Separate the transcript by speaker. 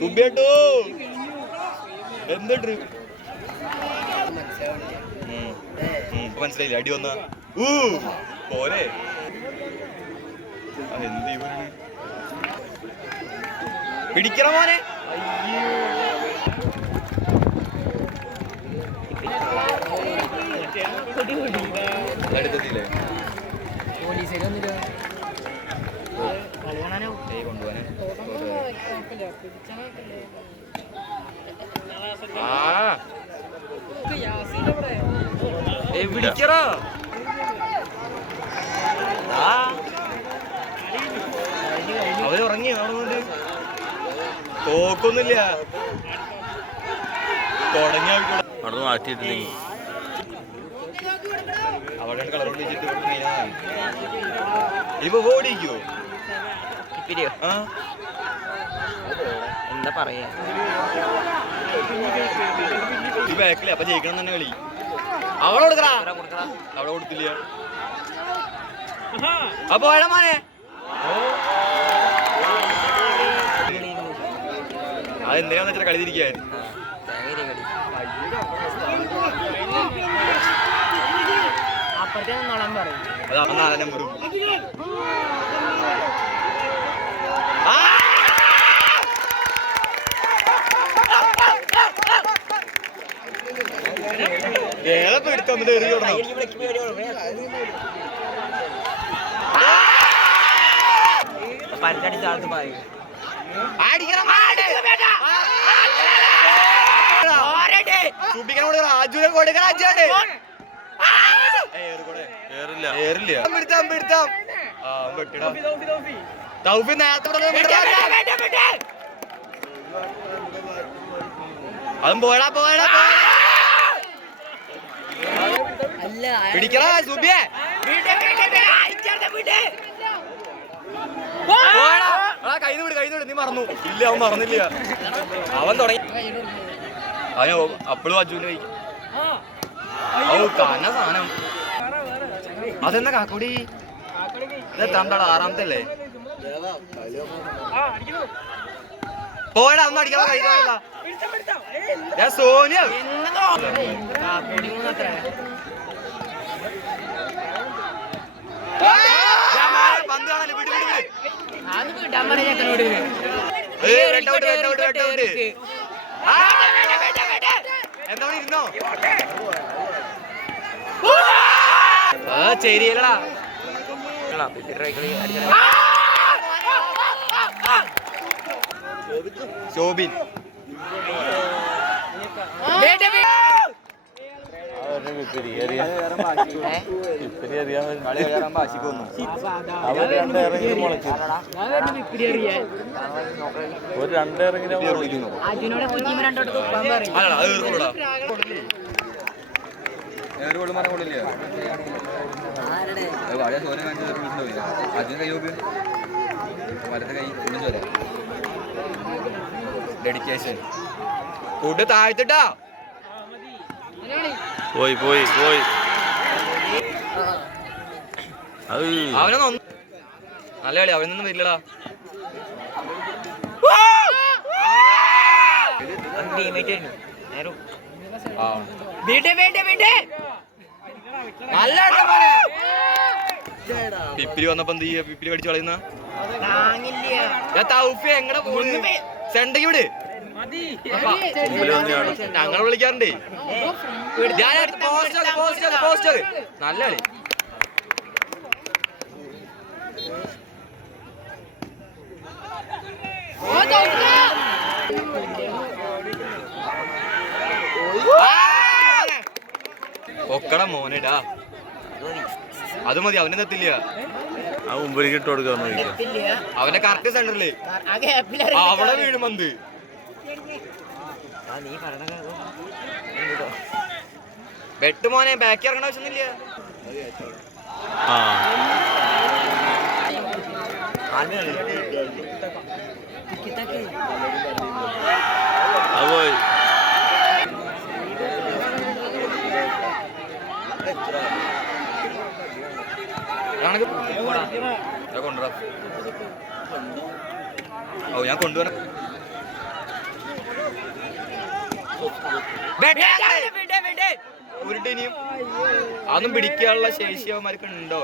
Speaker 1: സുബിയേട്ടോ. എന്തുണ്ട്? മനസ്സിലായില്ല? അടി വന്ന. ഊ. പോരെ. എന്ത് പിടിക്കണ മോനെ. അടുത്തെത്തിയില്ലേ ഏയ് ആ. അവർ ഉറങ്ങി അവിടെ തോക്കൊന്നുമില്ല. തുടങ്ങിയ
Speaker 2: അവിടെ മാറ്റിയിട്ടില്ലെങ്കിൽ.
Speaker 1: അവിടെ കളർ കൊണ്ടിട്ട് ഇപ്പൊ ഓടിക്കോ? ആ.
Speaker 3: എന്താ പറയാ?
Speaker 1: ബാക്കിലെ അപ്പൊ ജയിക്കണം തന്നെ കളി. അവളെ കൊടുക്കടാ. അവിടെ കൊടുത്തില്ല. അപ്പൊ മോനെ. അതെന്തിനാന്ന് വെച്ചാൽ കളി തിരിക്കായിരുന്നു
Speaker 3: അപ്പുറത്തെ നോളാൻ പറയും.
Speaker 1: അതാ നാലാം നമ്പറും എറിയണം
Speaker 3: പരക്കടിച്ച ആൾക്ക് പറയും
Speaker 1: തൗഫി നേരത്തെ. അതും പോയടാ പോയടാ പോയടാ. പിടിക്കടാ സുബിയെ. കൈന്ന് വിട് കൈന്ന് വിട്. നീ മറന്നു. ഇല്ല അവൻ മറന്നില്ല. അവൻ തുടങ്ങി. അവന് അപ്പോഴും അജുവിന്റെ കഴിക്കും ഓ കന സാധനം. അതെന്താ കാക്കോടി? ഇത് എത്രാമത്താടാ ആറാമത്തെ അല്ലേ? പോടാ ഒന്നും അടിക്കാൻ കഴിയില്ല ഞാൻ സോനിയ ഞാൻ മേലെ പന്ത് കാണാൻ വിട് വിട് വിട്
Speaker 3: അത് വിടാൻ പറയാ ചെക്കനോട്
Speaker 1: ഏയ്, red out, red out, red out. ആ, എന്താ ഇരുന്നോ? ശരിയല്ലടാ. ശോഭിൻ.
Speaker 2: രണ്ടിറങ്ങി ഒരു
Speaker 1: കൊള്ളില്ല? സോന അതിന് കൈ നോക്ക്. കൈ ചോര. ഡെഡിക്കേഷൻ കൂട്ട് താഴ്ത്തിട്ടാ.
Speaker 2: പോയി പോയി പോയി.
Speaker 1: അവനൊന്നും നല്ല കളി അവനൊന്നും വരില്ലടാ. പിപ്പിരി വന്നപ്പോ എന്ത് ചെയ്യാ? പിപ്പിരി കടിച്ചു കളയുന്ന? എങ്ങടെ പോണ്? സെണ്ടയ്ക്ക് വിട്. ഞങ്ങളെ വിളിക്കാറുണ്ടേ. നല്ല കളി. ഒക്കട മോനെടാ. അത് മതി അവനെ എത്തില്ല
Speaker 2: ആ മുമ്പിലേക്ക് ഇട്ട്
Speaker 1: അവന്റെ കറക്റ്റ്
Speaker 3: സെന്ററിൽ
Speaker 1: അവിടെ വീണ് പന്ത്. വെട്ട് മോനെ ബാക്കി ഇറങ്ങണ ആവശ്യമൊന്നുമില്ല.
Speaker 2: ആ. പോയി.
Speaker 1: ഞാൻ കൊണ്ടുവരാം. ഞാൻ കൊണ്ടുവരാം. ഉരുട്ടിനിയും പിടിക്കാനുള്ള ശേഷി അവന്മാർക്ക് ഉണ്ടോ